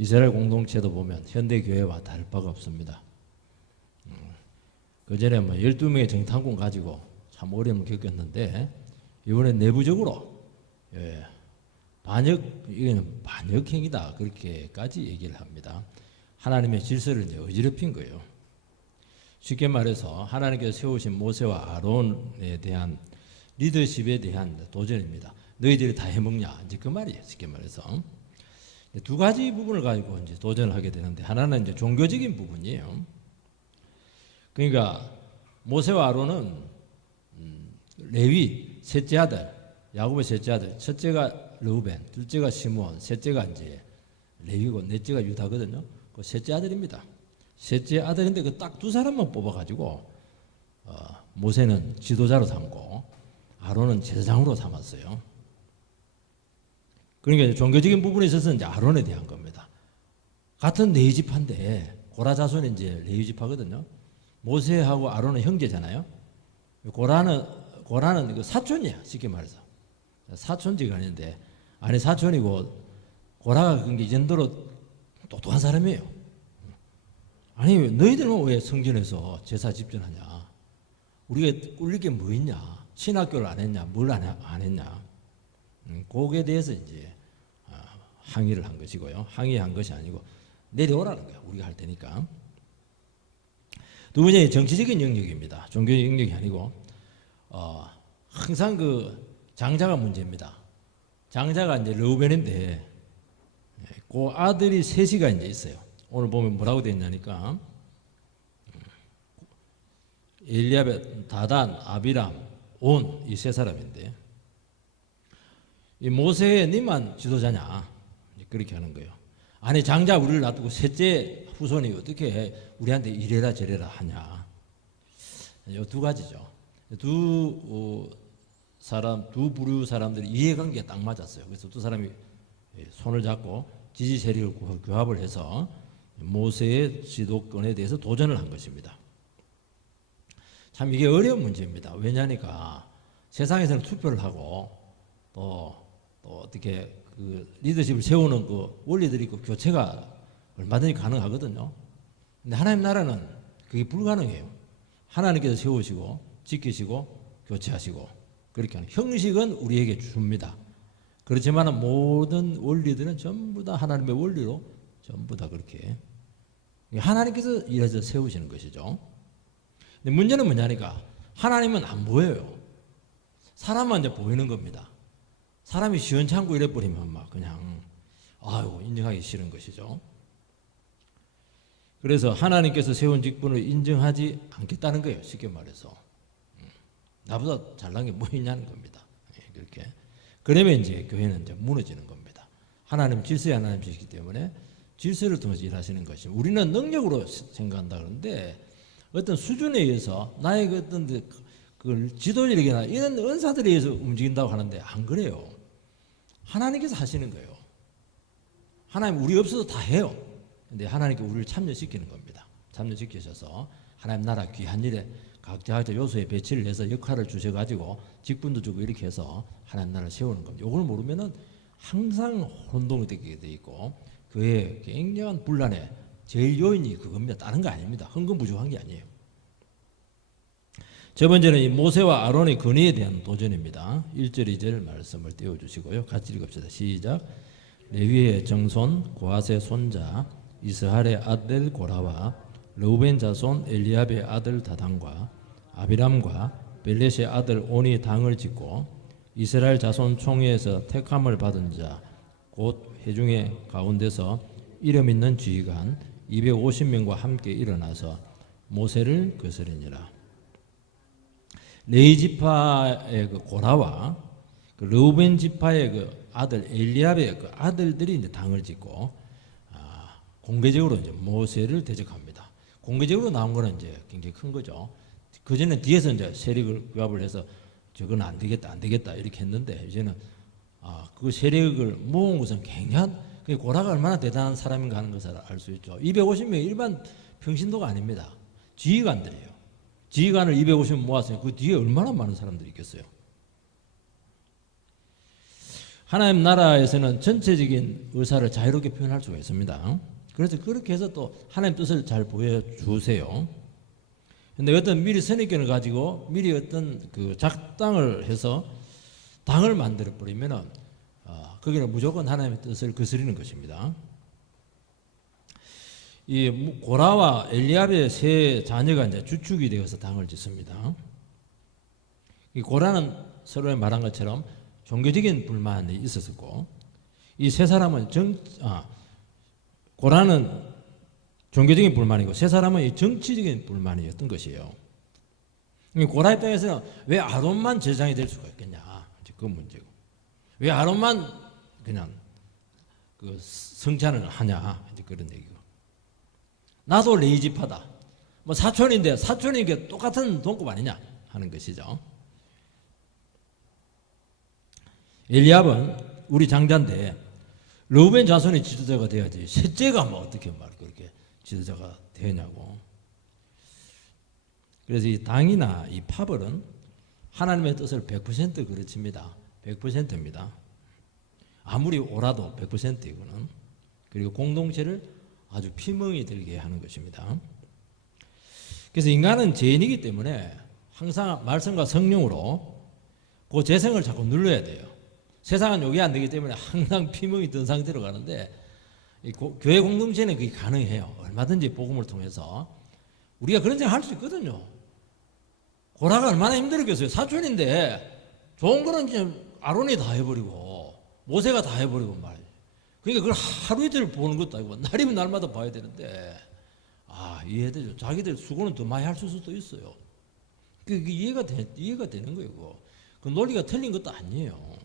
이스라엘 공동체도 보면 현대 교회와 다를 바가 없습니다. 그전에 뭐 12명의 정탐꾼 가지고 참 어려움을 겪었는데 이번에 내부적으로 이거는 반역행위다 그렇게까지 얘기를 합니다. 하나님의 질서를 이제 어지럽힌 거예요. 쉽게 말해서 하나님께서 세우신 모세와 아론에 대한 리더십에 대한 도전입니다. 너희들이 다 해먹냐? 이제 그 말이에요. 쉽게 말해서 두 가지 부분을 가지고 이제 도전을 하게 되는데 하나는 이제 종교적인 부분이에요. 그러니까 모세와 아론은 레위 셋째 아들, 야곱의 셋째 아들, 첫째가 르우벤, 둘째가 시므온, 셋째가 이제 레위고 넷째가 유다거든요. 그 셋째 아들입니다. 셋째 아들인데 그 딱 두 사람만 뽑아가지고 모세는 지도자로 삼고 아론은 제사장으로 삼았어요. 그러니까 종교적인 부분에 있어서 이제 아론에 대한 겁니다. 같은 레위 지파인데 고라 자손이 이제 레위 지파거든요. 모세하고 아론은 형제잖아요. 고라는 그 사촌이야 쉽게 말해서 사촌지간인데 아니 사촌이고 고라가 그게 이 정도로 똑똑한 사람이에요. 아니 너희들은 왜 성전에서 제사 집전하냐? 우리가 꿀릴 게 뭐 있냐? 신학교를 안 했냐? 뭘 안 했냐? 거기에 대해서 이제 항의를 한 것이고요. 항의한 것이 아니고 내려오라는 거야. 우리가 할 테니까. 두 번째 정치적인 영역입니다. 종교적 영역이 아니고 항상 그 장자가 문제입니다. 장자가 이제 르우벤인데 그 아들이 셋이가 이제 있어요. 오늘 보면 뭐라고 되어 있냐니까 엘리압, 다단, 아비람, 온 이 세 사람인데 이 모세의 니만 지도자냐 그렇게 하는 거예요. 아니 장자 우리를 놔두고 셋째 후손이 어떻게 우리한테 이래라 저래라 하냐. 이 두 가지죠. 두 부류 사람들이 이해관계가 딱 맞았어요. 그래서 두 사람이 손을 잡고 지지 세력을 교합을 해서 모세의 지도권에 대해서 도전을 한 것입니다. 참 이게 어려운 문제입니다. 왜냐니까 세상에서는 투표를 하고 또 어떻게 그 리더십을 세우는 그 원리들이 있고 교체가 얼마든지 가능하거든요. 근데 하나님 나라는 그게 불가능해요. 하나님께서 세우시고 지키시고 교체하시고 그렇게 하는 형식은 우리에게 줍니다. 그렇지만 모든 원리들은 전부 다 하나님의 원리로 전부 다 그렇게 하나님께서 일해서 세우시는 것이죠. 근데 문제는 뭐냐니까 하나님은 안 보여요. 사람만 이제 보이는 겁니다. 사람이 시원찮고 이래버리면 막 그냥 인정하기 싫은 것이죠. 그래서 하나님께서 세운 직분을 인정하지 않겠다는 거예요. 쉽게 말해서 나보다 잘난 게 뭐 있냐는 겁니다. 그렇게 그러면 이제 교회는 이제 무너지는 겁니다. 하나님 질서의 하나님 지시기 때문에 질서를 통해서 일하시는 것이 우리는 능력으로 생각한다 그러는데 어떤 수준에 의해서 나의 그 어떤 그 지도력이나 이런 은사들에 의해서 움직인다고 하는데 안 그래요. 하나님께서 하시는 거예요. 하나님 우리 없어도 다 해요. 근데 하나님께 우리를 참여시키는 겁니다. 참여시키셔서 하나님 나라 귀한 일에 각자 요소에 배치를 해서 역할을 주셔가지고 직분도 주고 이렇게 해서 하나님 나라를 세우는 겁니다. 이걸 모르면은 항상 혼동이 되게 돼 있고 그의 굉장한 분란에 제일 요인이 그겁니다. 다른 거 아닙니다. 흥금부족한 게 아니에요. 첫 번째는 이 모세와 아론의 권위에 대한 도전입니다. 1절 2절 말씀을 띄워주시고요. 같이 읽읍시다. 시작. 레위의 정손 고핫의 손자 이스할의 아들 고라와 르우벤 자손 엘리압의 아들 다단과 아비람과 벨렛의 아들 온이 당을 짓고 이스라엘 자손 총회에서 택함을 받은 자 곧 회중의 가운데서 이름 있는 지휘관 250명과 함께 일어나서 모세를 거스리니라. 레위 지파의 그 고라와 그 르우벤 지파의 그 아들 엘리압의 그 아들들이 이제 당을 짓고 공개적으로 이제 모세를 대적합니다. 공개적으로 나온 거는 이제 굉장히 큰 거죠. 그 전에 뒤에서 이제 세력을 규합을 해서 저건 안 되겠다 이렇게 했는데 이제는 그 세력을 모은 것은 굉장한 고라가 얼마나 대단한 사람인가 하는 것을 알 수 있죠. 250명 일반 평신도가 아닙니다. 지휘관들이에요. 지휘관을 250명 모았으니 그 뒤에 얼마나 많은 사람들이 있겠어요. 하나님 나라에서는 전체적인 의사를 자유롭게 표현할 수가 있습니다. 그래서 그렇게 해서 또 하나님 뜻을 잘 보여주세요. 근데 어떤 미리 선입견을 가지고 미리 어떤 그 작당을 해서 당을 만들어 버리면은 거기는 무조건 하나님의 뜻을 거스르는 것입니다. 이 고라와 엘리압의 세 자녀가 이제 주축이 되어서 당을 짓습니다. 이 고라는 서로에 말한 것처럼 종교적인 불만이 있었고, 이 세 사람은 고라는 종교적인 불만이고 세 사람은 이 정치적인 불만이었던 것이에요. 고라 입장에서는 왜 아론만 제사장이 될 수가 있겠냐, 그 문제고, 왜 아론만 그냥 그 성찬을 하냐, 이제 그런 얘기고. 나도 레이지파다. 뭐 사촌인데 사촌이니까 똑같은 동급 아니냐 하는 것이죠. 엘리압은 우리 장자인데 르우벤 자손이 지도자가 돼야지 셋째가 뭐 어떻게 말 그렇게 지도자가 되냐고. 그래서 이 당이나 이 파벌은 하나님의 뜻을 100% 그르칩니다. 100%입니다. 아무리 옳아도 100% 이거는. 그리고 공동체를 아주 피멍이 들게 하는 것입니다. 그래서 인간은 죄인이기 때문에 항상 말씀과 성령으로 그 재성을 자꾸 눌러야 돼요. 세상은 요게 안 되기 때문에 항상 피멍이 든 상태로 가는데 교회 공동체는 그게 가능해요. 얼마든지 복음을 통해서 우리가 그런 생각 할 수 있거든요. 고라가 얼마나 힘들었겠어요. 사촌인데 좋은 거는 이제 아론이 다 해버리고 모세가 다 해버리고 말이에요. 그러니까 그걸 하루 이틀 보는 것도 아니고 날이면 날마다 봐야 되는데 이해되죠. 자기들 수고는 더 많이 할 수도 있어요. 그게 이해가 되는 거예요. 그거. 그 논리가 틀린 것도 아니에요.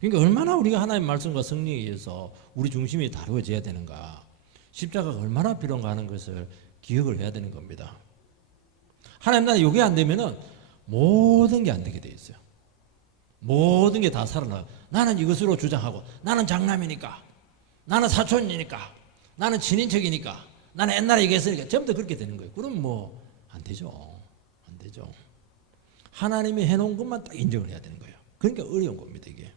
그러니까 얼마나 우리가 하나님의 말씀과 성령에 의해서 우리 중심이 다루어져야 되는가, 십자가가 얼마나 필요한가 하는 것을 기억을 해야 되는 겁니다. 하나님 나라 이게 안 되면은 모든 게 안 되게 돼 있어요. 모든 게 다 살아나요. 나는 이것으로 주장하고, 나는 장남이니까, 나는 사촌이니까, 나는 친인척이니까, 나는 옛날에 얘기했으니까 전부 다 그렇게 되는 거예요. 그럼 뭐 안 되죠. 안 되죠. 하나님이 해놓은 것만 딱 인정을 해야 되는 거예요. 그러니까 어려운 겁니다, 이게.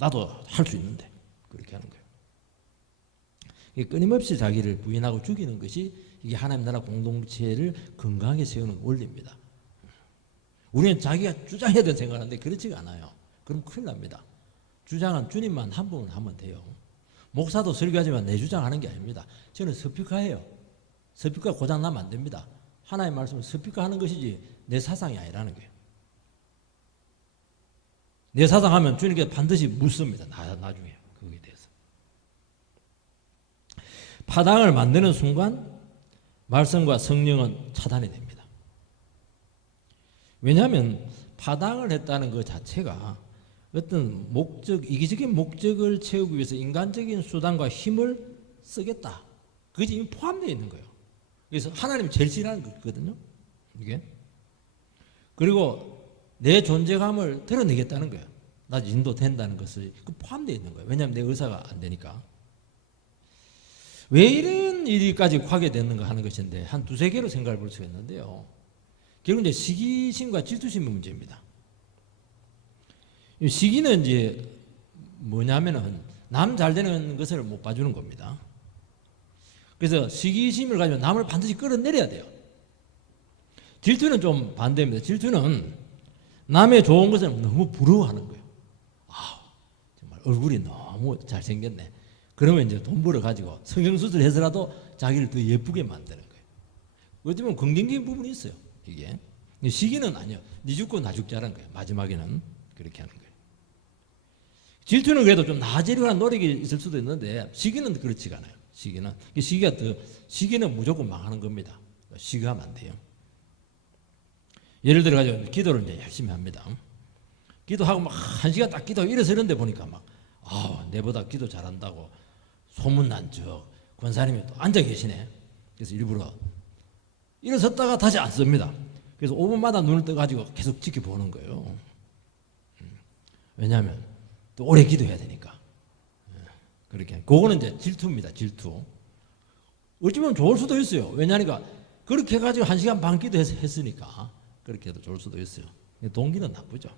나도 할 수 있는데 그렇게 하는 거예요. 끊임없이 자기를 부인하고 죽이는 것이 이게 하나님 나라 공동체를 건강하게 세우는 원리입니다. 우리는 자기가 주장해야 된다고 생각하는데 그렇지가 않아요. 그럼 큰일 납니다. 주장은 주님만 한 분은 하면 돼요. 목사도 설교하지만 내 주장하는 게 아닙니다. 저는 스피커예요. 스피커 고장 나면 안 됩니다. 하나님의 말씀을 스피커 하는 것이지 내 사상이 아니라는 거예요. 내 사상하면 주님께 반드시 묻습니다. 나중에 거기에 대해서. 파당을 만드는 순간 말씀과 성령은 차단이 됩니다. 왜냐하면 파당을 했다는 것 자체가 어떤 목적, 이기적인 목적을 채우기 위해서 인간적인 수단과 힘을 쓰겠다. 그게 이미 포함되어 있는 거예요. 그래서 하나님이 제일 싫어하는 거거든요. 이게. 그리고 내 존재감을 드러내겠다는 거예요. 나 인도된다는 것을 포함되어 있는 거예요. 왜냐하면 내 의사가 안 되니까. 왜 이런 일이까지 하게 됐는가 하는 것인데 한 두세 개로 생각해 볼 수가 있는데요. 결국 이제 시기심과 질투심의 문제입니다. 시기는 이제 뭐냐면은 남 잘 되는 것을 못 봐주는 겁니다. 그래서 시기심을 가지고 남을 반드시 끌어내려야 돼요. 질투는 좀 반대입니다. 질투는 남의 좋은 것을 너무 부러워하는 거예요. 정말 얼굴이 너무 잘생겼네. 그러면 이제 돈 벌어가지고 성형수술 해서라도 자기를 더 예쁘게 만드는 거예요. 어떻게 보면 긍정적인 부분이 있어요. 이게. 시기는 아니요. 네 죽고 나 죽자라는 거예요. 마지막에는 그렇게 하는 거예요. 질투는 그래도 좀 나아지려고 하는 노력이 있을 수도 있는데 시기는 그렇지가 않아요. 시기는 무조건 망하는 겁니다. 시기하면 안 돼요. 예를 들어가지고 기도를 이제 열심히 합니다. 기도하고 막 1시간 딱 기도하고 일어서는데 보니까 막 내보다 기도 잘한다고 소문난 저 권사님이 또 앉아 계시네. 그래서 일부러 일어섰다가 다시 앉습니다. 그래서 5분마다 눈을 떠가지고 계속 지켜보는 거예요. 왜냐하면 또 오래 기도해야 되니까. 그렇게. 그거는 이제 질투입니다. 질투. 어찌보면 좋을 수도 있어요. 왜냐하니까 그렇게 해가지고 1시간 반 기도했으니까 그렇게 해도 좋을 수도 있어요. 동기는 나쁘죠.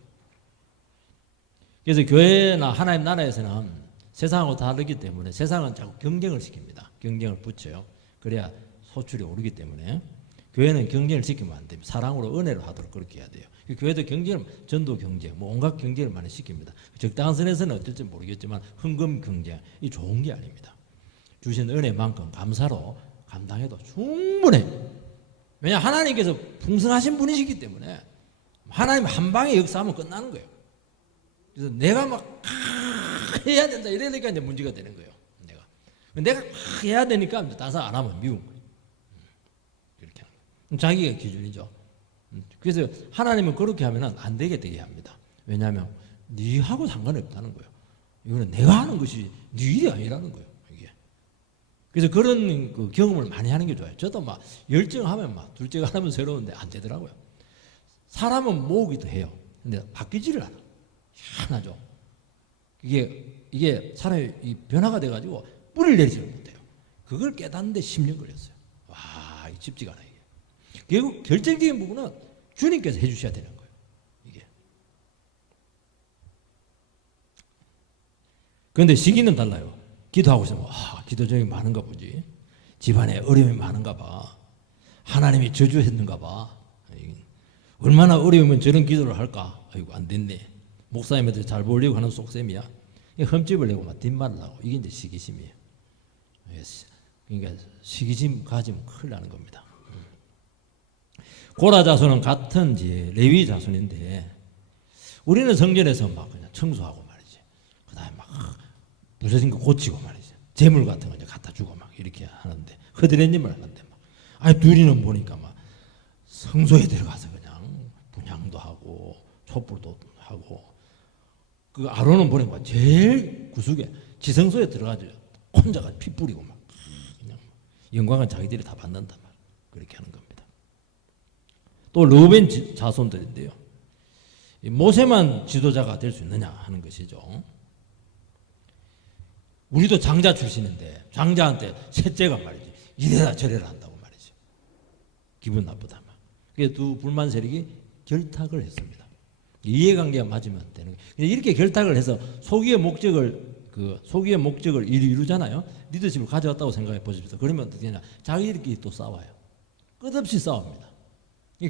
그래서 교회나 하나님 나라에서는 세상하고 다르기 때문에 세상은 자꾸 경쟁을 시킵니다. 경쟁을 붙여요. 그래야 소출이 오르기 때문에 교회는 경쟁을 시키면 안 됩니다. 사랑으로 은혜로 하도록 그렇게 해야 돼요. 교회도 경쟁을, 전도 경쟁, 뭐 온갖 경쟁을 많이 시킵니다. 적당한 선에서는 어떨지 모르겠지만 헌금 경쟁, 이 좋은 게 아닙니다. 주신 은혜만큼 감사로 감당해도 충분해. 왜냐 하나님께서 풍성하신 분이시기 때문에 하나님 한 방에 역사하면 끝나는 거예요. 그래서 내가 막 해야 된다 이러니까 이제 문제가 되는 거예요. 내가 해야 되니까 다른 사람 안 하면 미운 거예요. 이렇게 하는 거예요. 자기가 기준이죠. 그래서 하나님은 그렇게 하면 안 되게 합니다. 왜냐하면 네하고 상관이 없다는 거예요. 이거는 내가 하는 것이 네 일이 아니라는 거예요. 이게. 그래서 그런 그 경험을 많이 하는 게 좋아요. 저도 막 열정하면 막 둘째가 하면 새로운데 안 되더라고요. 사람은 모으기도 해요. 근데 바뀌지를 않아. 희한하죠. 이게 사람이 이 변화가 돼가지고 뿌리를 내리지를 못해요. 그걸 깨닫는데 10년 걸렸어요. 와, 쉽지가 않아요. 결국 결정적인 부분은 주님께서 해주셔야 되는 거예요. 이게. 그런데 시기는 달라요. 기도하고 있으면 기도정이 많은가 보지. 집안에 어려움이 많은가 봐. 하나님이 저주했는가 봐. 얼마나 어려우면 저런 기도를 할까. 아이고 안 됐네. 목사님한테 잘 보려고 하는 속셈이야. 흠집을 내고 막 뒷말을 하고 이게 이제 시기심이에요. 그러니까 시기심 가지면 큰일 나는 겁니다. 고라 자손은 같은 이제 레위 자손인데 우리는 성전에서 막 그냥 청소하고 말이지. 그다음에 막 부서진 거 고치고 말이지. 재물 같은 거 이제 갖다 주고 막 이렇게 하는데 허드렛 일을 하는데 막 아니 둘이는 보니까 막 성소에 들어가서 그냥 분향도 하고 촛불도 하고 그 아론은 보니까 제일 구석에 지성소에 들어가서 혼자가 피 뿌리고 막 그냥 영광은 자기들이 다 받는다 막 그렇게 하는 겁니다. 또 르우벤 자손들인데요. 모세만 지도자가 될 수 있느냐 하는 것이죠. 우리도 장자 출신인데 장자한테 셋째가 말이지 이래라 저래라 한다고 말이지. 기분 나쁘다 막. 그래서 두 불만 세력이 결탁을 했습니다. 이해관계가 맞으면 되는 거예요. 이렇게 결탁을 해서 소기의 목적을 이루잖아요. 리더십을 가져왔다고 생각해 보십시오. 그러면 어떻게 되냐? 자기들끼리 또 싸워요. 끝없이 싸웁니다.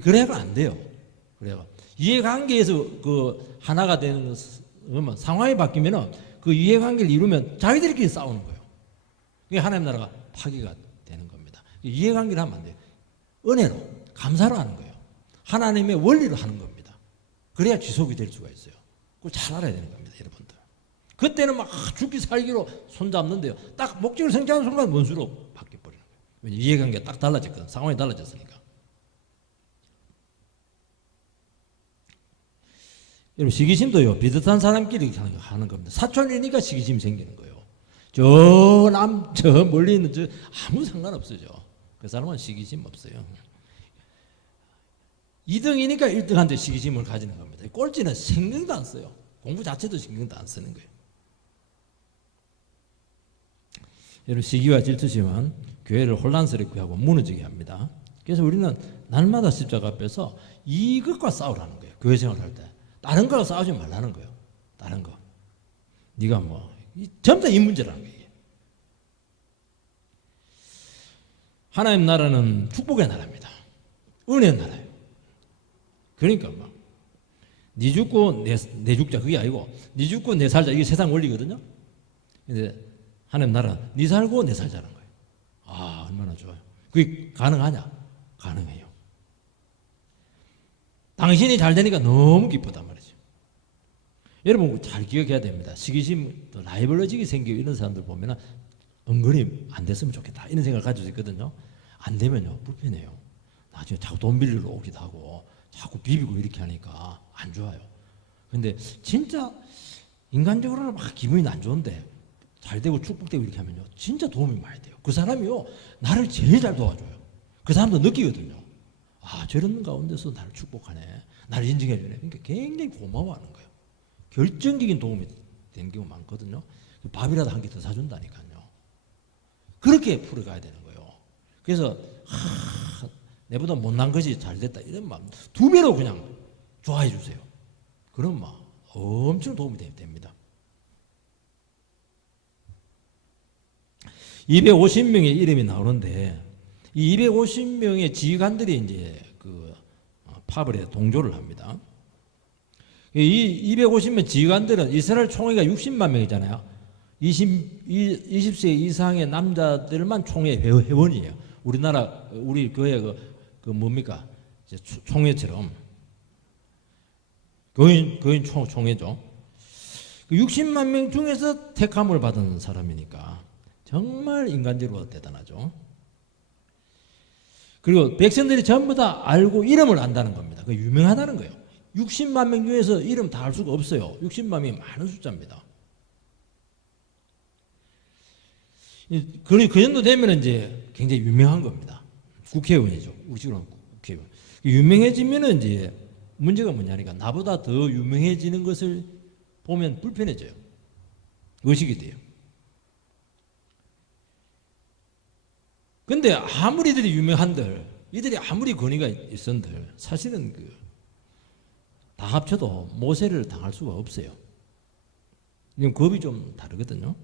그래가 안 돼요. 그래가 이해관계에서 그 하나가 되는 그러면 상황이 바뀌면은 그 이해관계를 이루면 자기들끼리 싸우는 거예요. 그게 하나님 나라가 파괴가 되는 겁니다. 이해관계를 하면 안 돼요. 은혜로 감사로 하는 거예요. 하나님의 원리로 하는 겁니다. 그래야 지속이 될 수가 있어요. 그걸 잘 알아야 되는 겁니다, 여러분들. 그때는 막 죽기 살기로 손잡는데요. 딱 목적을 성취하는 순간 원수로 바뀌어버리는 거예요. 왜냐하면 이해관계가 딱 달라졌거든. 상황이 달라졌으니까. 여러분 시기심도요 비슷한 사람끼리 하는 겁니다. 사촌이니까 시기심이 생기는 거예요. 저 멀리 있는 저 아무 상관없어요. 그 사람은 시기심 없어요. 2등이니까 1등한테 시기심을 가지는 겁니다. 꼴찌는 신경도 안 써요. 공부 자체도 신경도 안 쓰는 거예요. 여러분 시기와 질투심은 교회를 혼란스럽게 하고 무너지게 합니다. 그래서 우리는 날마다 십자가 앞에서 이것과 싸우라는 거예요. 교회 생활할 때. 다른 거랑 싸우지 말라는 거예요. 다른 거. 네가 뭐 전부 다 이 문제라는 거예요. 하나님 나라는 축복의 나라입니다. 은혜의 나라예요. 그러니까 막 네 죽고 내 죽자 그게 아니고 네 죽고 내 살자 이게 세상 원리거든요. 근데 하나님 나라는 네 살고 내 살자는 거예요. 아 얼마나 좋아요. 그게 가능하냐? 가능해요. 당신이 잘 되니까 너무 기쁘단 말이죠. 여러분 잘 기억해야 됩니다. 시기심, 라이벌러직이 생기고 이런 사람들 보면 은근히 안 됐으면 좋겠다 이런 생각을 가지고 있거든요. 안 되면요 불편해요. 나중에 자꾸 돈 빌리러 오기도 하고 자꾸 비비고 이렇게 하니까 안 좋아요. 근데 진짜 인간적으로는 막 기분이 안 좋은데 잘 되고 축복되고 이렇게 하면요 진짜 도움이 많이 돼요. 그 사람이요 나를 제일 잘 도와줘요. 그 사람도 느끼거든요. 아 저런 가운데서 나를 축복하네, 나를 인정해주네. 그러니까 굉장히 고마워하는 거예요. 결정적인 도움이 되는 경우가 많거든요. 밥이라도 한 개 더 사준다니까요. 그렇게 풀어가야 되는 거예요. 그래서 내보다 못난 것이 잘 됐다 이런 마음 2배로 그냥 좋아해 주세요. 그런 마음 엄청 도움이 됩니다. 250명의 이름이 나오는데 이 250명의 지휘관들이 이제 그 파벌에 동조를 합니다. 이 250명 지휘관들은 이스라엘 총회가 60만 명이잖아요. 20세 이상의 남자들만 총회 회원이에요. 우리나라 우리 교회 그 뭡니까? 총회처럼 교인 총회죠. 60만 명 중에서 택함을 받은 사람이니까 정말 인간적으로 대단하죠. 그리고 백성들이 전부 다 알고 이름을 안다는 겁니다. 그 유명하다는 거예요. 60만 명 중에서 이름 다 알 수가 없어요. 60만 명이 많은 숫자입니다. 그 정도 되면 이제 굉장히 유명한 겁니다. 국회의원이죠. 우리 식으로는 국회의원. 유명해지면 이제 문제가 뭐냐니까 나보다 더 유명해지는 것을 보면 불편해져요. 의식이 돼요. 근데 아무리 이들이 유명한들, 이들이 아무리 권위가 있은들 사실은 다 합쳐도 모세를 당할 수가 없어요. 이건 급이 좀 다르거든요.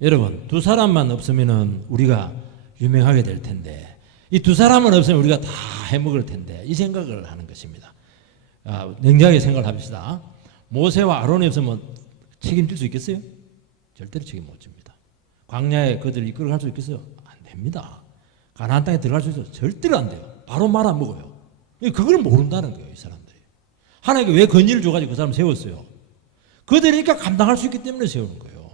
여러분, 두 사람만 없으면 우리가 유명하게 될 텐데 이 두 사람만 없으면 우리가 다 해먹을 텐데 이 생각을 하는 것입니다. 냉정하게 생각을 합시다. 모세와 아론이 없으면 책임질 수 있겠어요? 절대로 책임 못 집니다. 광야에 그들을 이끌어갈 수 있겠어요? 안 됩니다. 가나안 땅에 들어갈 수 있어요? 절대로 안 돼요. 바로 말 안 먹어요. 그걸 모른다는 거예요, 이 사람들이. 하나님께 왜 권위를 줘가지고 그 사람 세웠어요? 그들이니까 감당할 수 있기 때문에 세우는 거예요.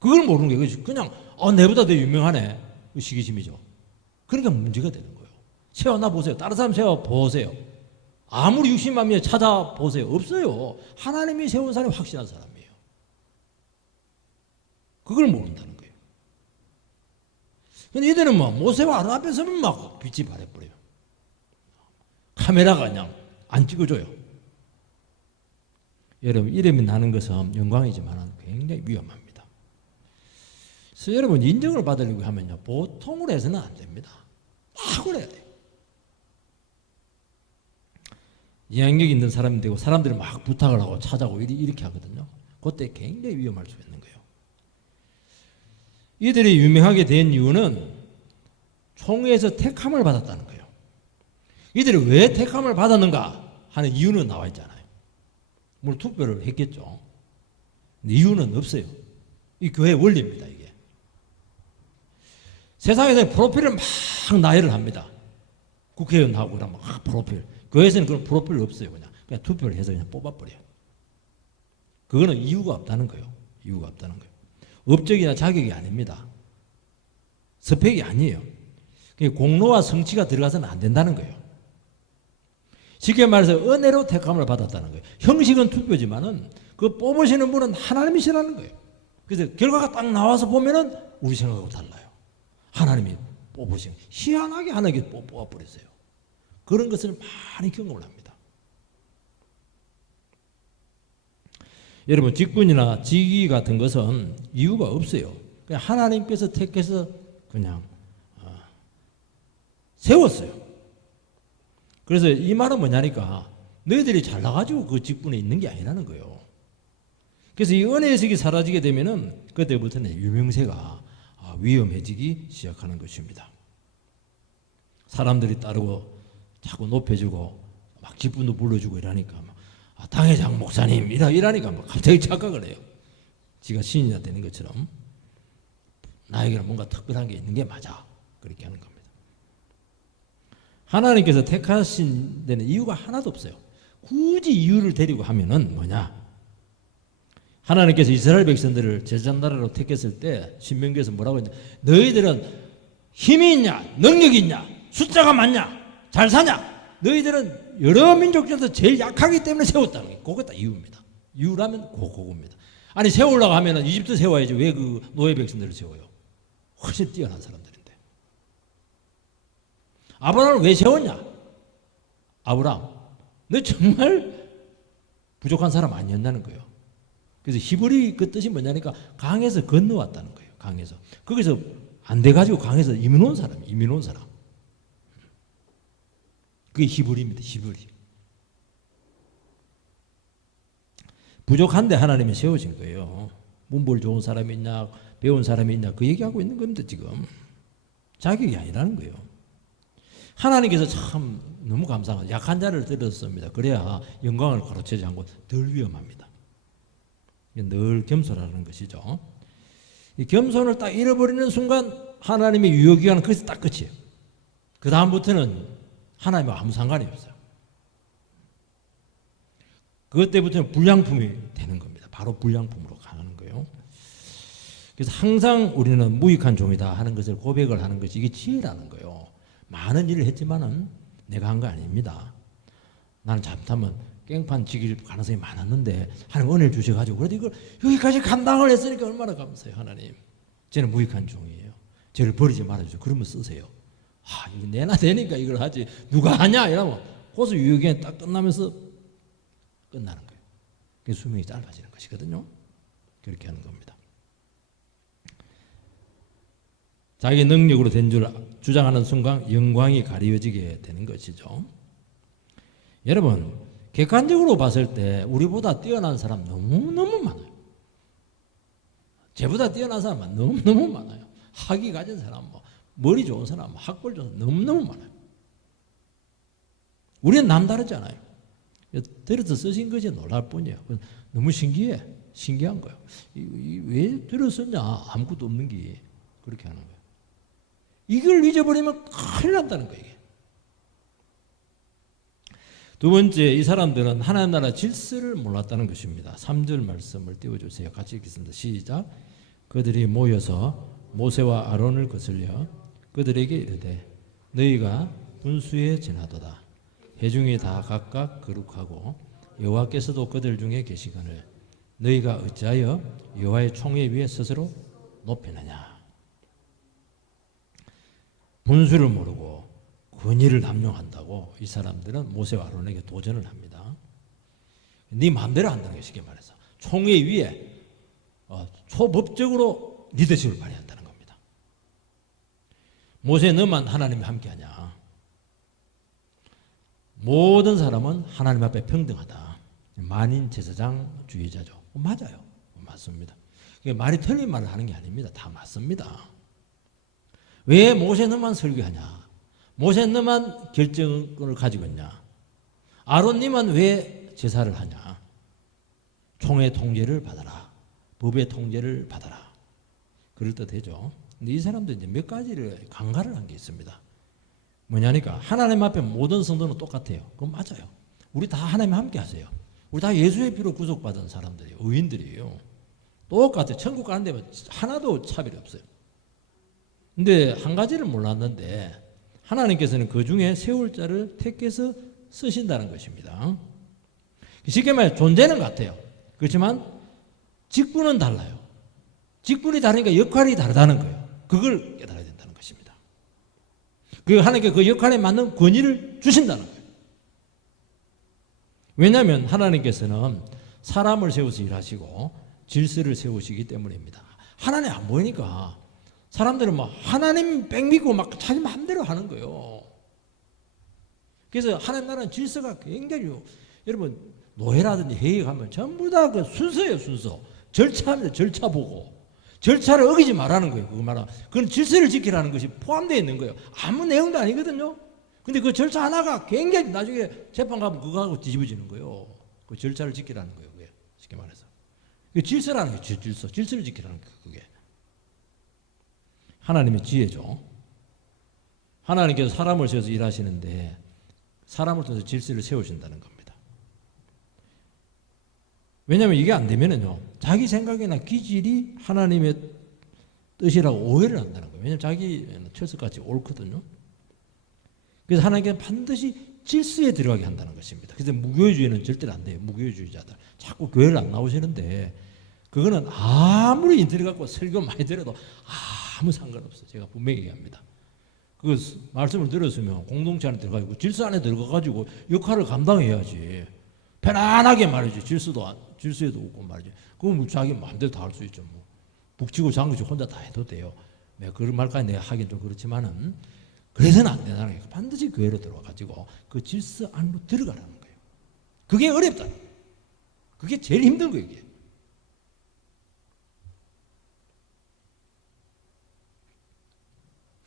그걸 모르는 거예요. 그냥 내보다 더 유명하네. 시기심이죠. 그러니까 문제가 되는 거예요. 세워놔 보세요. 다른 사람 세워 보세요. 아무리 60만 명에 찾아보세요. 없어요. 하나님이 세운 사람이 확실한 사람이에요. 그걸 모른다는 거예요. 근데 이들은 모세와 아론 앞에 서면 막 빛이 발해버려요. 카메라가 그냥 안 찍어줘요. 여러분, 이름이 나는 것은 영광이지만 굉장히 위험합니다. 그래서 여러분, 인정을 받으려고 하면요, 보통으로 해서는 안 됩니다. 탁월해야 돼요. 영향력 있는 사람이 되고 사람들이 막 부탁을 하고 찾아오고 이렇게 하거든요. 그때 굉장히 위험할 수 있는 거예요. 이들이 유명하게 된 이유는 총회에서 택함을 받았다는 거예요. 이들이 왜 택함을 받았는가 하는 이유는 나와 있잖아요. 물론 투표를 했겠죠. 근데 이유는 없어요. 이 교회의 원리입니다, 이게. 세상에서 프로필을 막 나열을 합니다. 국회의원하고 그러면 막 프로필. 교회에서는 그런 프로필이 없어요. 그냥 투표를 해서 그냥 뽑아버려요. 그거는 이유가 없다는 거예요. 이유가 없다는 거예요. 업적이나 자격이 아닙니다. 스펙이 아니에요. 공로와 성취가 들어가서는 안 된다는 거예요. 쉽게 말해서 은혜로 택함을 받았다는 거예요. 형식은 투표지만은 그 뽑으시는 분은 하나님이시라는 거예요. 그래서 결과가 딱 나와서 보면은 우리 생각하고 달라요. 하나님이 뽑으신, 희한하게 하나님이 뽑아버렸어요. 그런 것을 많이 경험을 합니다. 여러분, 직분이나 직위 같은 것은 이유가 없어요. 그냥 하나님께서 택해서 그냥 세웠어요. 그래서 이 말은 뭐냐니까 너희들이 잘나가지고 그 직분에 있는 게 아니라는 거예요. 그래서 이 은혜의식이 사라지게 되면은 그때부터는 유명세가 위험해지기 시작하는 것입니다. 사람들이 따르고 자꾸 높여주고 막 직분도 불러주고 이러니까 당회장 목사님 이러니까 갑자기 착각을 해요. 지가 신이나 되는 것처럼 나에게는 뭔가 특별한 게 있는 게 맞아. 그렇게 하는 겁니다. 하나님께서 택하신 데는 이유가 하나도 없어요. 굳이 이유를 데리고 하면은 뭐냐? 하나님께서 이스라엘 백성들을 제자나라로 택했을 때 신명기에서 뭐라고 했냐? 너희들은 힘이 있냐? 능력이 있냐? 숫자가 많냐? 잘 사냐? 너희들은 여러 민족 중에서 제일 약하기 때문에 세웠다는 게 그게 다 이유입니다. 이유라면 그거입니다. 아니 세우려고 하면 이집트 세워야지 왜 그 노예 백성들을 세워요? 훨씬 뛰어난 사람들인데. 아브라함을 왜 세웠냐? 아브라함, 너 정말 부족한 사람 아니었다는 거예요. 그래서 히브리 그 뜻이 뭐냐니까 강에서 건너왔다는 거예요. 강에서. 거기서 안 돼가지고 강에서 이민 온 사람. 그게 히브리입니다. 히브리. 부족한데 하나님이 세워진 거예요. 문벌 좋은 사람이 있냐, 배운 사람이 있냐, 그 얘기하고 있는 겁니다, 지금. 자격이 아니라는 거예요. 하나님께서 참 너무 감사한, 약한 자를 들었습니다. 그래야 영광을 가로채지 않고 덜 위험합니다. 늘 겸손하는 것이죠. 이 겸손을 딱 잃어버리는 순간 하나님의 유효기간은 거기서 딱 끝이에요. 그 다음부터는 하나님과 아무 상관이 없어요. 그것 때부터는 불량품이 되는 겁니다. 바로 불량품으로 가는 거예요. 그래서 항상 우리는 무익한 종이다 하는 것을 고백을 하는 것이 이게 지혜라는 거예요. 많은 일을 했지만은 내가 한 거 아닙니다. 나는 잘못하면 깽판 지길 가능성이 많았는데 하나님 은혜를 주셔가지고 그래도 이걸 여기까지 감당을 했으니까 얼마나 감사해요. 하나님, 저는 무익한 종이에요. 저를 버리지 말아주세요. 그러면 쓰세요. 이거 내나 되니까 이걸 하지 누가 하냐 이러면 호수 유효기간 딱 끝나면서 끝나는 거예요. 그래서 수명이 짧아지는 것이거든요. 그렇게 하는 겁니다. 자기 능력으로 된 줄 주장하는 순간 영광이 가려지게 되는 것이죠. 여러분, 객관적으로 봤을 때 우리보다 뛰어난 사람 너무너무 많아요. 쟤보다 뛰어난 사람 너무너무 많아요. 학위 가진 사람, 머리 좋은 사람, 학벌 좋은 사람 너무너무 많아요. 우리는 남다르잖아요. 들어서 쓰신 것이 놀랄 뿐이에요. 너무 신기해. 신기한 거예요. 왜 들었었냐? 아무것도 없는 게 그렇게 하는 거예요. 이걸 잊어버리면 큰일 난다는 거예요. 이게. 두 번째, 이 사람들은 하나님 나라 질서를 몰랐다는 것입니다. 3절 말씀을 띄워주세요. 같이 읽겠습니다. 시작. 그들이 모여서 모세와 아론을 거슬려 그들에게 이르되 너희가 분수에 지나도다. 회중이 다 각각 거룩하고 여호와께서도 그들 중에 계시거늘 너희가 어찌하여 여호와의 총회 위에 스스로 높이느냐. 분수를 모르고 권위를 남용한다고 이 사람들은 모세와 아론에게 도전을 합니다. 네 마음대로 한다는 게 쉽게 말해서 총회 위에 초법적으로 리더십을 발휘한다는 겁니다. 모세 너만 하나님이 함께하냐. 모든 사람은 하나님 앞에 평등하다. 만인 제사장주의자죠. 맞아요. 맞습니다. 말이 틀린 말을 하는 게 아닙니다. 다 맞습니다. 왜 모세 너만 설교하냐? 모세 너만 결정을 가지고 있냐? 아론님은 왜 제사를 하냐? 총의 통제를 받아라. 법의 통제를 받아라. 그럴듯하죠. 근데 이 사람도 이제 몇 가지를 강가를 한 게 있습니다. 뭐냐니까 하나님 앞에 모든 성도는 똑같아요. 그건 맞아요. 우리 다 하나님 함께 하세요. 우리 다 예수의 피로 구속받은 사람들이에요. 의인들이에요. 똑같아요. 천국 가는 데면 하나도 차별이 없어요. 근데 한 가지를 몰랐는데 하나님께서는 그 중에 세울 자를 택해서 쓰신다는 것입니다. 쉽게 말해 존재는 같아요. 그렇지만 직분은 달라요. 직분이 다르니까 역할이 다르다는 거예요. 그걸 깨달아야 된다는 것입니다. 그 하나님께 그 역할에 맞는 권위를 주신다는 거예요. 왜냐하면 하나님께서는 사람을 세워서 일하시고 질서를 세우시기 때문입니다. 하나님 안 보이니까 사람들은 막 하나님 백 믿고 막 자기 마음대로 하는 거예요. 그래서 하나님 나라는 질서가 굉장히, 여러분 노예라든지 회의 가면 전부 다 그 순서예요. 순서. 절차입니다. 절차 보고. 절차를 어기지 말라는 거예요. 그거 말아. 그건 질서를 지키라는 것이 포함되어 있는 거예요. 아무 내용도 아니거든요. 근데 그 절차 하나가 굉장히 나중에 재판 가면 그거하고 뒤집어지는 거예요. 그 절차를 지키라는 거예요. 그게 쉽게 말해서. 그 질서라는 게 질서. 질서를 지키라는 거예요. 그게. 하나님의 지혜죠. 하나님께서 사람을 세워서 일하시는데 사람을 통해서 질서를 세우신다는 겁니다. 왜냐하면 이게 안 되면은요, 자기 생각이나 기질이 하나님의 뜻이라고 오해를 한다는 거예요. 왜냐하면 자기 철석같이 옳거든요. 그래서 하나님께서 반드시 질서에 들어가게 한다는 것입니다. 그래서 무교회주의는 절대로 안 돼요. 무교회주의자들. 자꾸 교회를 안 나오시는데 그거는 아무리 인터넷 갖고 설교 많이 들어도 아무 상관없어요. 제가 분명히 얘기합니다. 그 말씀을 들었으면 공동체 안에 들어가지고 질서 안에 들어가가지고 역할을 감당해야지. 편안하게 말이지. 질서에도 없고 말이지. 그럼 자기 마음대로 다 할 수 있죠. 뭐. 북치고 장구치고 혼자 다 해도 돼요. 그런 말까지 내가 하긴 좀 그렇지만은 그래서는 안 된다는 거예요. 반드시 교회로 들어가가지고 그 질서 안으로 들어가라는 거예요. 그게 어렵다. 그게 제일 힘든 거예요, 이게.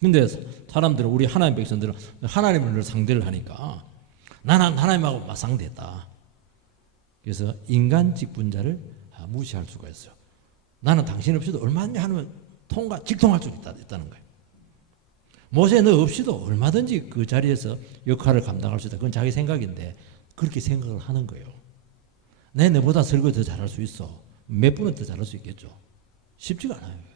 근데 사람들은, 우리 하나님 백성들은 하나님을 상대를 하니까 나는 하나님하고 맞상대했다. 그래서 인간 직분자를 무시할 수가 있어요. 나는 당신 없이도 얼마든지 하나님은 직통할 수 있다는 거예요. 모세 너 없이도 얼마든지 그 자리에서 역할을 감당할 수 있다. 그건 자기 생각인데 그렇게 생각을 하는 거예요. 내 너보다 설교 더 잘할 수 있어. 몇 분은 더 잘할 수 있겠죠. 쉽지가 않아요.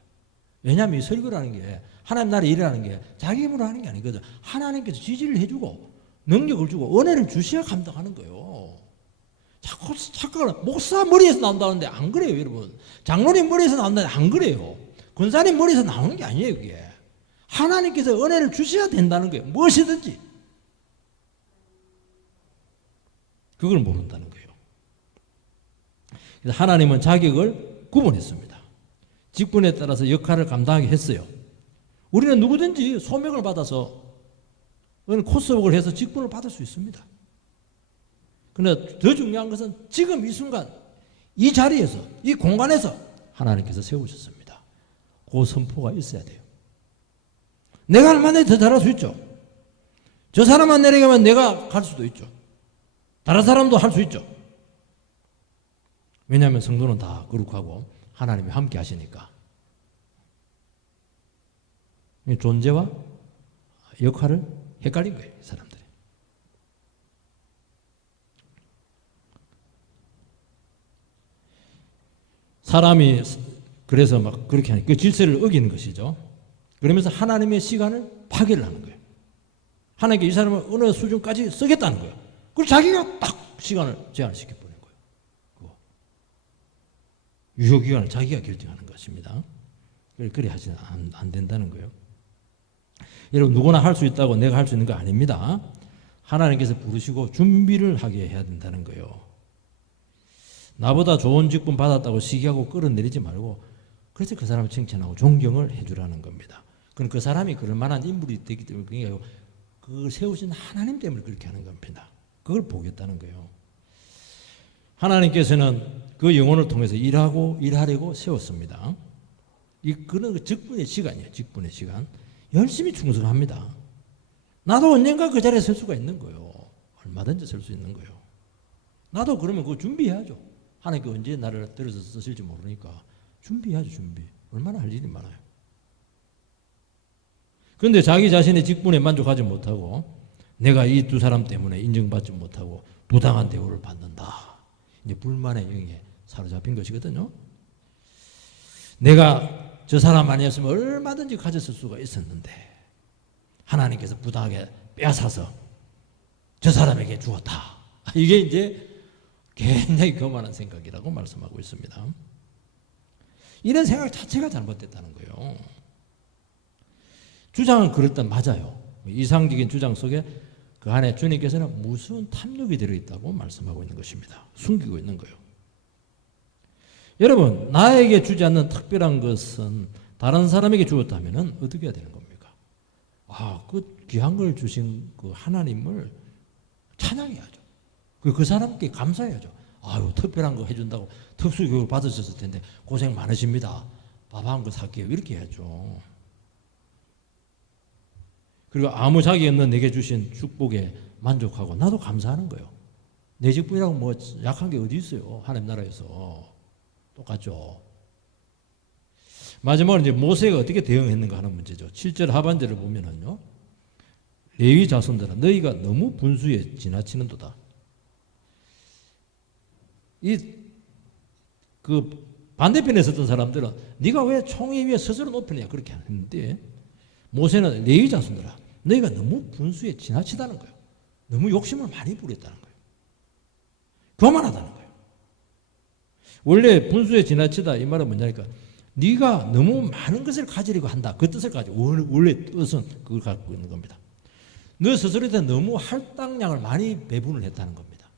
왜냐하면 이 설교라는 게, 하나님 나라의 일이라는 게 자기 힘으로 하는 게 아니거든. 하나님께서 지지를 해주고 능력을 주고 은혜를 주셔야 감당하는 거예요. 자꾸 착각을, 목사 머리에서 나온다는데 안 그래요, 여러분. 장로님 머리에서 나온다는데 안 그래요. 권사님 머리에서 나오는 게 아니에요, 그게. 하나님께서 은혜를 주셔야 된다는 거예요. 무엇이든지. 그걸 모른다는 거예요. 그래서 하나님은 자격을 구분했습니다. 직분에 따라서 역할을 감당하게 했어요. 우리는 누구든지 소명을 받아서 코스웍을 해서 직분을 받을 수 있습니다. 그런데 더 중요한 것은 지금 이 순간 이 자리에서, 이 공간에서 하나님께서 세우셨습니다. 그 선포가 있어야 돼요. 내가 얼마나 더 잘할 수 있죠. 저 사람만 내려가면 내가 갈 수도 있죠. 다른 사람도 할 수 있죠. 왜냐하면 성도는 다 거룩하고 하나님이 함께 하시니까. 존재와 역할을 헷갈린 거예요, 사람들이. 사람이 그래서 막 그렇게 하니까 그 질서를 어기는 것이죠. 그러면서 하나님의 시간을 파괴를 하는 거예요. 하나님께 이 사람을 어느 수준까지 쓰겠다는 거예요. 그걸 자기가 딱 시간을 제한시켜 버리는 거예요. 유효기간을 자기가 결정하는 것입니다. 그래 하시면 안 된다는 거예요. 여러분, 누구나 할 수 있다고 내가 할 수 있는 거 아닙니다. 하나님께서 부르시고 준비를 하게 해야 된다는 거예요. 나보다 좋은 직분 받았다고 시기하고 끌어내리지 말고, 그래서 그 사람을 칭찬하고 존경을 해주라는 겁니다. 그럼 그 사람이 그럴 만한 인물이 되기 때문에 그게 아니고 그걸 세우신 하나님 때문에 그렇게 하는 겁니다. 그걸 보겠다는 거예요. 하나님께서는 그 영혼을 통해서 일하려고 세웠습니다. 그런 직분의 시간이에요. 직분의 시간. 열심히 충성합니다. 나도 언젠가 그 자리에 설 수가 있는 거예요. 얼마든지 설 수 있는 거예요. 나도 그러면 그거 준비해야죠. 하나님께 언제 나를 들어서 쓰실지 모르니까 준비해야죠. 준비. 얼마나 할 일이 많아요. 그런데 자기 자신의 직분에 만족하지 못하고 내가 이 두 사람 때문에 인정받지 못하고 부당한 대우를 받는다. 이제 불만의 영에 사로잡힌 것이거든요. 내가 저 사람 아니었으면 얼마든지 가졌을 수가 있었는데 하나님께서 부당하게 빼앗아서 저 사람에게 주었다. 이게 이제 굉장히 교만한 생각이라고 말씀하고 있습니다. 이런 생각 자체가 잘못됐다는 거예요. 주장은 그랬단 맞아요. 이상적인 주장 속에 그 안에 주님께서는 무슨 탐욕이 들어있다고 말씀하고 있는 것입니다. 숨기고 있는 거예요. 여러분, 나에게 주지 않는 특별한 것은 다른 사람에게 주었다면 어떻게 해야 되는 겁니까? 그 귀한 걸 주신 그 하나님을 찬양해야죠. 그 사람께 감사해야죠. 특별한 거 해준다고 특수교육을 받으셨을 텐데 고생 많으십니다. 밥 한 거 살게요. 이렇게 해야죠. 그리고 아무 자격 없는 내게 주신 축복에 만족하고 나도 감사하는 거예요. 내 직분이라고 뭐 약한 게 어디 있어요. 하나님 나라에서. 똑같죠. 마지막으로 이제 모세가 어떻게 대응했는가 하는 문제죠. 7절 하반절을 보면은요. 레위 자손들아 너희가 너무 분수에 지나치는도다. 그 반대편에 섰던 사람들은 네가 왜 총위 위에 스스로 높이냐 그렇게 하는데 모세는 레위 자손들아 너희가 너무 분수에 지나치다는 거예요. 너무 욕심을 많이 부렸다는 거예요. 교만하다는 거예요. 원래 분수에 지나치다 이 말은 뭐냐니까 네가 너무 많은 것을 가지려고 한다. 그 뜻을 가지고 원래 뜻은 그걸 갖고 있는 겁니다. 너 스스로에 대해 너무 할당량을 많이 배분을 했다는 겁니다.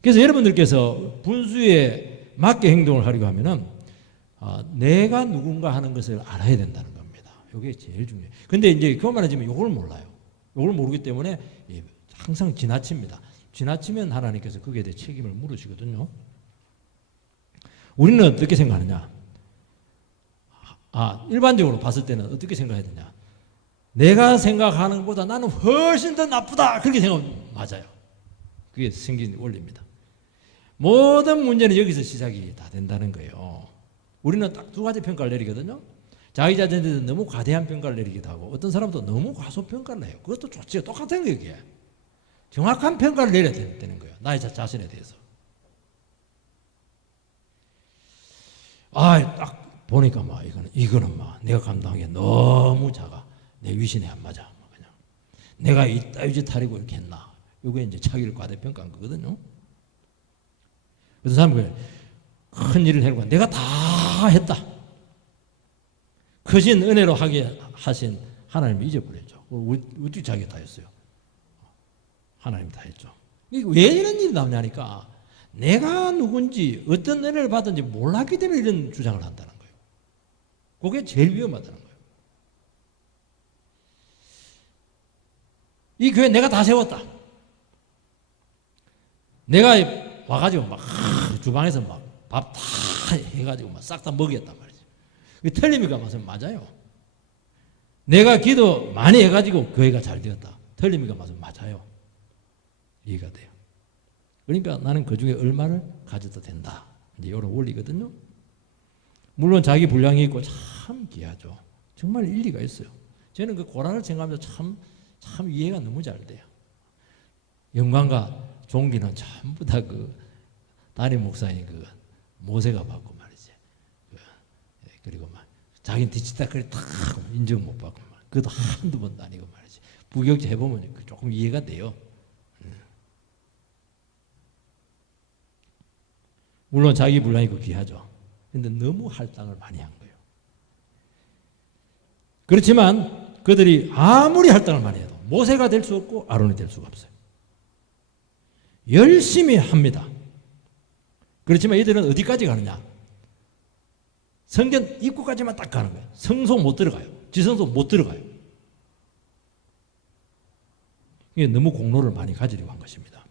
그래서 여러분들께서 분수에 맞게 행동을 하려고 하면은 내가 누군가 하는 것을 알아야 된다는 겁니다. 이게 제일 중요해요. 근데 이제 교만해지면 이걸 몰라요. 이걸 모르기 때문에 항상 지나칩니다. 지나치면 하나님께서 거기에 대해 책임을 물으시거든요. 우리는 어떻게 생각하느냐? 일반적으로 봤을 때는 어떻게 생각해야 되냐? 내가 생각하는 것보다 나는 훨씬 더 나쁘다. 그렇게 생각하면 맞아요. 그게 생긴 원리입니다. 모든 문제는 여기서 시작이 다 된다는 거예요. 우리는 딱 두 가지 평가를 내리거든요. 자기 자신에 대해서 너무 과대한 평가를 내리기도 하고, 어떤 사람도 너무 과소평가를 해요. 그것도 좋지요. 똑같은 거예요, 이게. 정확한 평가를 내려야 되는 거예요. 나의 자신에 대해서. 딱 보니까 이거는 내가 감당하기에 너무 작아. 내 위신에 안 맞아. 그냥 내가 이따위 짓 하려고 이렇게 했나. 이게 이제 자기를 과대평가한 거거든요. 그래서 사람은 큰 일을 해놓고 내가 다 했다. 크신 은혜로 하게 하신 하나님을 잊어버렸죠. 어떻게 자기가 다 했어요? 하나님 다 했죠. 왜 이런 일이 나오냐니까 내가 누군지 어떤 은혜를 받은지 몰랐기 때문에 이런 주장을 한다는 거예요. 그게 제일 위험하다는 거예요. 이 교회 내가 다 세웠다. 내가 와가지고 주방에서 밥 다 해가지고 싹 다 먹였단 말이지. 틀림이가 맞아요. 내가 기도 많이 해가지고 교회가 잘 되었다. 틀림이가 맞아요. 이해가 돼요. 그러니까 나는 그 중에 얼마를 가져도 된다. 이제 이런 원리거든요. 물론 자기 분량이 있고 참 귀하죠. 정말 일리가 있어요. 저는 그 고난을 생각하면서 참 이해가 너무 잘 돼요. 영광과 존귀는 전부 다 담임 목사님 모세가 받고 말이지. 그리고 자기는 뒤치다거리 다 인정 못 받고 그것도 한두 번도 아니고 말이지. 부격제 해보면 조금 이해가 돼요. 물론 자기 분량이고 귀하죠. 그런데 너무 할당을 많이 한 거예요. 그렇지만 그들이 아무리 할당을 많이 해도 모세가 될 수 없고 아론이 될 수가 없어요. 열심히 합니다. 그렇지만 이들은 어디까지 가느냐? 성전 입구까지만 딱 가는 거예요. 성소 못 들어가요. 지성소 못 들어가요. 이게 너무 공로를 많이 가지려고 한 것입니다.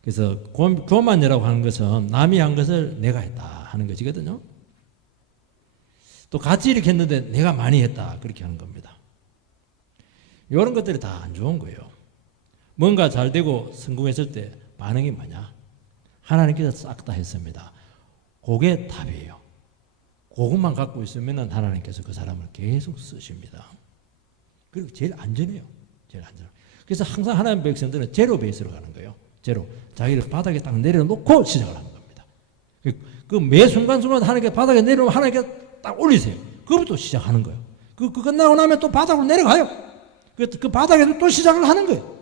그래서 교만이라고 하는 것은 남이 한 것을 내가 했다 하는 것이거든요. 또 같이 이렇게 했는데 내가 많이 했다 그렇게 하는 겁니다. 이런 것들이 다 안 좋은 거예요. 뭔가 잘 되고 성공했을 때 반응이 뭐냐? 하나님께서 싹 다 했습니다. 그게 답이에요. 그것만 갖고 있으면 하나님께서 그 사람을 계속 쓰십니다. 그리고 제일 안전해요. 제일 안전. 그래서 항상 하나님 백성들은 제로 베이스로 가는 거예요. 제로. 자기를 바닥에 딱 내려놓고 시작을 하는 겁니다. 그 매 순간순간 하나님께 바닥에 내려오면 하나님께 딱 올리세요. 그것부터 시작하는 거예요. 그 끝나고 나면 또 바닥으로 내려가요. 그 바닥에서 또 시작을 하는 거예요.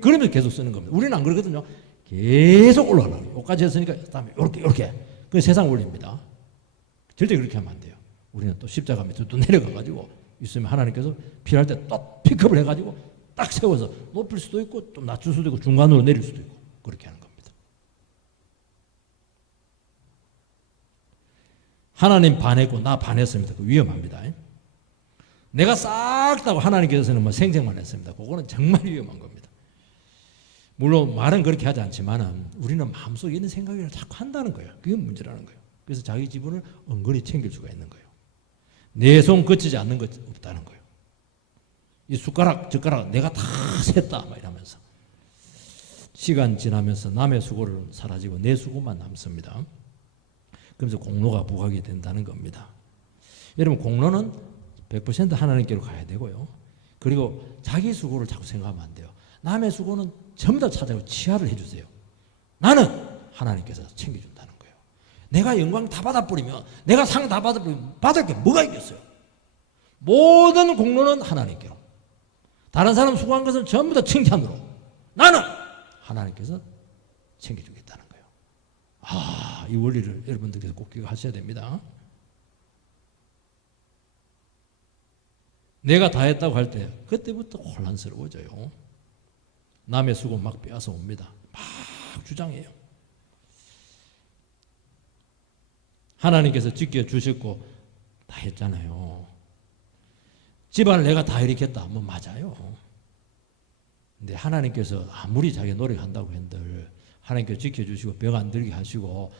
그러면서 계속 쓰는 겁니다. 우리는 안 그러거든요. 계속 올라가는 거예요. 여기까지 했으니까 다음에 이렇게. 그게 세상 원리입니다. 절대 그렇게 하면 안 돼요. 우리는 또 십자가 밑으로 또 내려가가지고 있으면 하나님께서 필요할 때 또 픽업을 해가지고 딱 세워서 높일 수도 있고 좀 낮출 수도 있고 중간으로 내릴 수도 있고 그렇게 하는 겁니다. 하나님 반했고 나 반했습니다. 그 위험합니다. 내가 싹 다고 하나님께서는 생생만 했습니다. 그거는 정말 위험한 겁니다. 물론 말은 그렇게 하지 않지만 우리는 마음속에 있는 생각을 자꾸 한다는 거예요. 그게 문제라는 거예요. 그래서 자기 지분을 은근히 챙길 수가 있는 거예요. 내 손 거치지 않는 것 없다는 거예요. 이 숟가락 젓가락 내가 다 셌다 막 이러면서 시간 지나면서 남의 수고를 사라지고 내 수고만 남습니다. 그러면서 공로가 부각이 된다는 겁니다. 여러분 공로는 100% 하나님께로 가야 되고요. 그리고 자기 수고를 자꾸 생각하면 안 돼요. 남의 수고는 전부 다 찾아가고 치하를 해주세요. 나는 하나님께서 챙겨준다는 거예요. 내가 영광 다 받아버리면 내가 상 다 받아버리면 받을 게 뭐가 있겠어요. 모든 공로는 하나님께로. 다른 사람 수고한 것은 전부 다 칭찬으로. 나는 하나님께서 챙겨주겠다는 거예요. 이 원리를 여러분들께서 꼭 기억하셔야 됩니다. 내가 다 했다고 할 때 그때부터 혼란스러워져요. 남의 수고 막 빼앗아 옵니다. 막 주장해요. 하나님께서 지켜주셨고 다 했잖아요. 집안을 내가 다 일으켰다. 맞아요. 근데 하나님께서 아무리 자기가 노력한다고 한들 하나님께서 지켜주시고 병 안 들게 하시고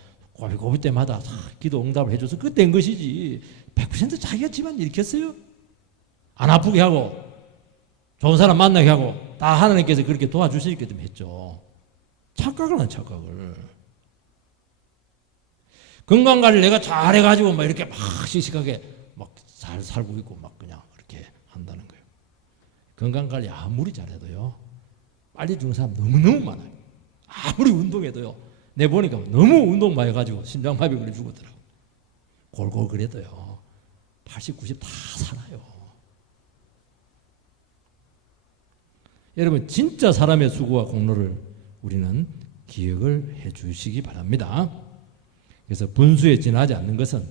고비 때마다 기도 응답을 해줘서 그된 것이지 100% 자기가 집안 일으켰어요? 안 아프게 하고 좋은 사람 만나게 하고 다 하나님께서 그렇게 도와주시기 때문에 했죠. 착각을 한 착각을. 건강관리를 내가 잘해가지고 막 이렇게 막 씩씩하게 막 잘 살고 있고 막 그냥 그렇게 한다는 거예요. 건강관리 아무리 잘해도요 빨리 죽는 사람 너무너무 많아요. 아무리 운동해도요 내 보니까 너무 운동 많이 해가지고 심장마비 걸려 죽었더라고. 골골 그래도요 80, 90 다 살아요. 여러분 진짜 사람의 수고와 공로를 우리는 기억을 해 주시기 바랍니다. 그래서 분수에 지나지 않는 것은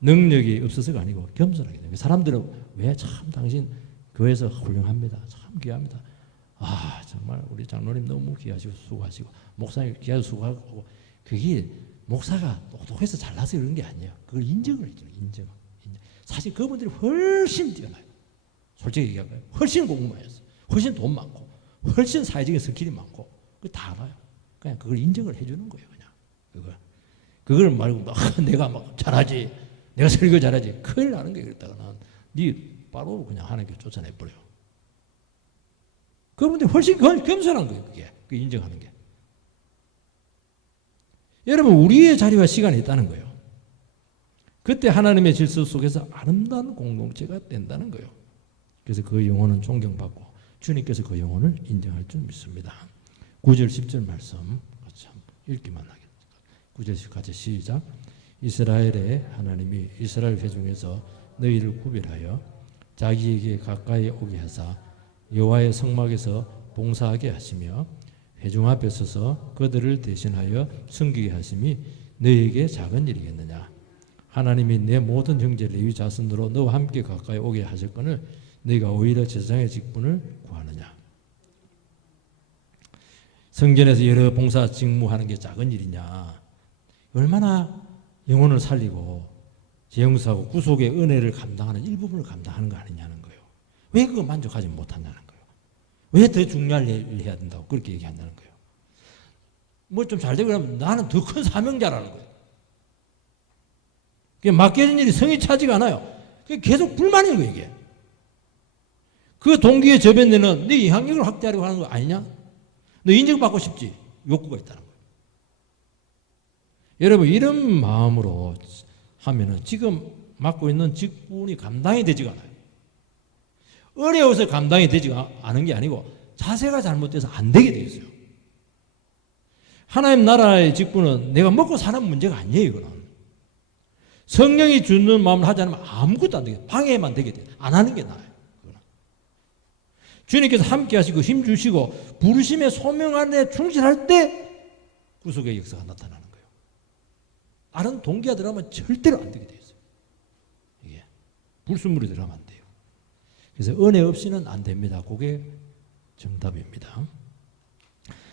능력이 없어서가 아니고 겸손하게 됩니다. 사람들은 왜 참 당신 교회에서 훌륭합니다. 참 귀합니다. 아 정말 우리 장로님 너무 귀하시고 수고하시고 목사님 귀하시고 수고하고 그게 목사가 똑똑해서 잘나서 그런 게 아니에요. 그걸 인정을 해주는 인정. 사실 그분들이 훨씬 뛰어나요. 솔직히 얘기할까요? 훨씬 공부 많이 했어요. 훨씬 돈 많고 훨씬 사회적인 스킬이 많고 그거 다 알아요. 그냥 그걸 인정을 해주는 거예요. 그냥 그걸 말고 내가 막 잘하지 내가 설교 잘하지 큰일 나는 게 그랬다가는 네 바로 그냥 하나님께 쫓아내버려요. 그분들이 훨씬 겸손한 거예요. 그게 인정하는 게. 여러분 우리의 자리와 시간이 있다는 거예요. 그때 하나님의 질서 속에서 아름다운 공동체가 된다는 거예요. 그래서 그 영혼은 존경받고 주님께서 그 영혼을 인정할 줄 믿습니다. 9절 10절 말씀 참 읽기만 하겠습니다. 9절 10절 같이 시작. 이스라엘의 하나님이 이스라엘 회중에서 너희를 구별하여 자기에게 가까이 오게 하사 여호와의 성막에서 봉사하게 하시며 회중 앞에 서서 그들을 대신하여 섬기게 하심이 너희에게 작은 일이겠느냐. 하나님이 내 모든 형제 레위 자손으로 너와 함께 가까이 오게 하셨거늘 너희가 오히려 제사장의 직분을 구하느냐. 성전에서 여러 봉사 직무하는 게 작은 일이냐. 얼마나 영혼을 살리고 재용서하고 구속의 은혜를 감당하는 일부분을 감당하는 거 아니냐는 거예요. 왜 그거 만족하지 못한다는 거예요. 왜 더 중요한 일을 해야 된다고 그렇게 얘기한다는 거예요. 뭐 좀 잘 되고 그러면 나는 더 큰 사명자라는 거예요. 맡겨진 일이 성이 차지가 않아요. 계속 불만인 거예요 이게. 그 동기에 접연되는 네 영향력을 확대하려고 하는 거 아니냐? 너 인정받고 싶지? 욕구가 있다는 거예요. 여러분 이런 마음으로 하면은 지금 맡고 있는 직분이 감당이 되지가 않아요. 어려워서 감당이 되지가 않은 게 아니고 자세가 잘못돼서 안 되게 돼 있어요. 하나님 나라의 직분은 내가 먹고 사는 문제가 아니에요. 이거는 성령이 주는 마음을 하지 않으면 아무것도 안 되게 방해만 되게 돼. 안 하는 게 나아요. 이거는. 주님께서 함께 하시고 힘 주시고 부르심의 소명 안에 충실할 때 구속의 역사가 나타나는 거예요. 다른 동기가 들어가면 절대로 안 되게 돼 있어요. 이게 불순물이 들어가면 안 돼요. 그래서 은혜 없이는 안 됩니다. 그게 정답입니다.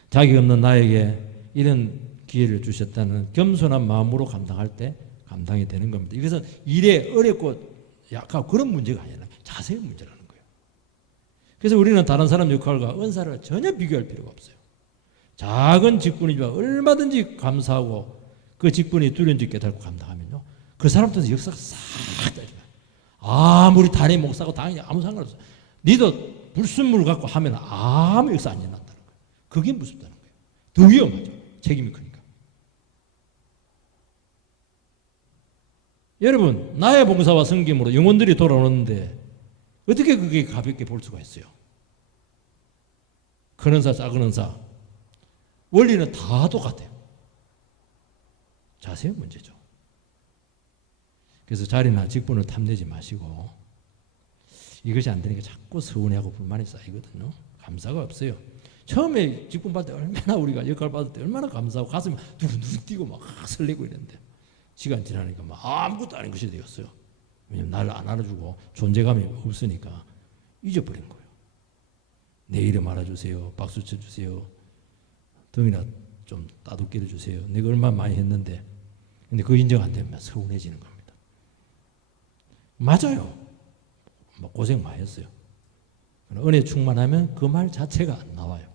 자격 없는 나에게 이런 기회를 주셨다는 겸손한 마음으로 감당할 때 감당이 되는 겁니다. 이것은 일에 어렵고 약하고 그런 문제가 아니라 자세의 문제라는 거예요. 그래서 우리는 다른 사람 역할과 은사를 전혀 비교할 필요가 없어요. 작은 직분이지만 얼마든지 감사하고 그 직분이 두려운지 깨닫고 감당하면요 그 사람한테서 역사가 싹 따져요. 아무리 단임 목사고 당연히 아무 상관없어요. 니도 불순물 갖고 하면 아무 역사 안 일어난다는 거예요. 그게 무섭다는 거예요. 더 위험하죠. 책임이 크니까. 여러분 나의 봉사와 섬김으로 영혼들이 돌아오는데 어떻게 그게 가볍게 볼 수가 있어요? 큰 은사 작은 은사 원리는 다 똑같아요. 자세의 문제죠. 그래서 자리나 직분을 탐내지 마시고 이것이 안 되니까 자꾸 서운해하고 불만이 쌓이거든요. 감사가 없어요. 처음에 직분 받을 때 얼마나 우리가 역할 받을 때 얼마나 감사하고 가슴이 두근두근 뛰고 막 설레고 이랬는데 시간 지나니까 막 아무것도 아닌 것이 되었어요. 왜냐하면 나를 안 알아주고 존재감이 없으니까 잊어버린 거예요. 내 이름 알아주세요. 박수 쳐주세요. 등이나 좀 따뜻게 해주세요. 내가 얼마나 많이 했는데 근데 그 인정 안 되면 서운해지는 겁니다. 맞아요. 고생 많이 했어요. 은혜 충만하면 그 말 자체가 안 나와요.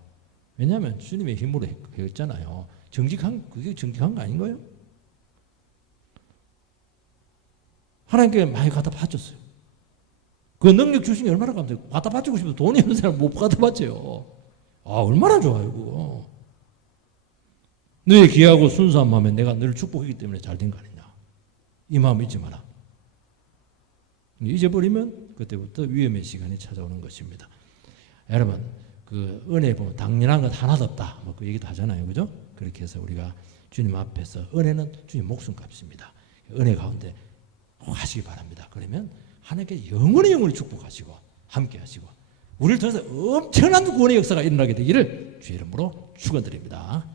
왜냐하면 주님의 힘으로 했잖아요. 그게 정직한 거 아닌가요? 하나님께 많이 갖다 바쳤어요. 그 능력 주신 게 얼마나 감사해요. 갖다 바치고 싶어도 돈이 없는 사람 못 갖다 바쳐요. 얼마나 좋아요, 그거. 너의 귀하고 순수한 마음에 내가 너를 축복했기 때문에 잘 된 거 아니냐. 이 마음 잊지 마라. 잊어버리면 그때부터 위험의 시간이 찾아오는 것입니다. 여러분, 그 은혜 보면 당연한 것 하나도 없다. 뭐 그 얘기도 하잖아요, 그죠? 그렇게 해서 우리가 주님 앞에서 은혜는 주님 목숨값입니다. 은혜 가운데 하시기 바랍니다. 그러면 하나님께 영원히 축복하시고 함께 하시고 우리를 통해서 엄청난 구원의 역사가 일어나게 되기를 주의 이름으로 축원드립니다.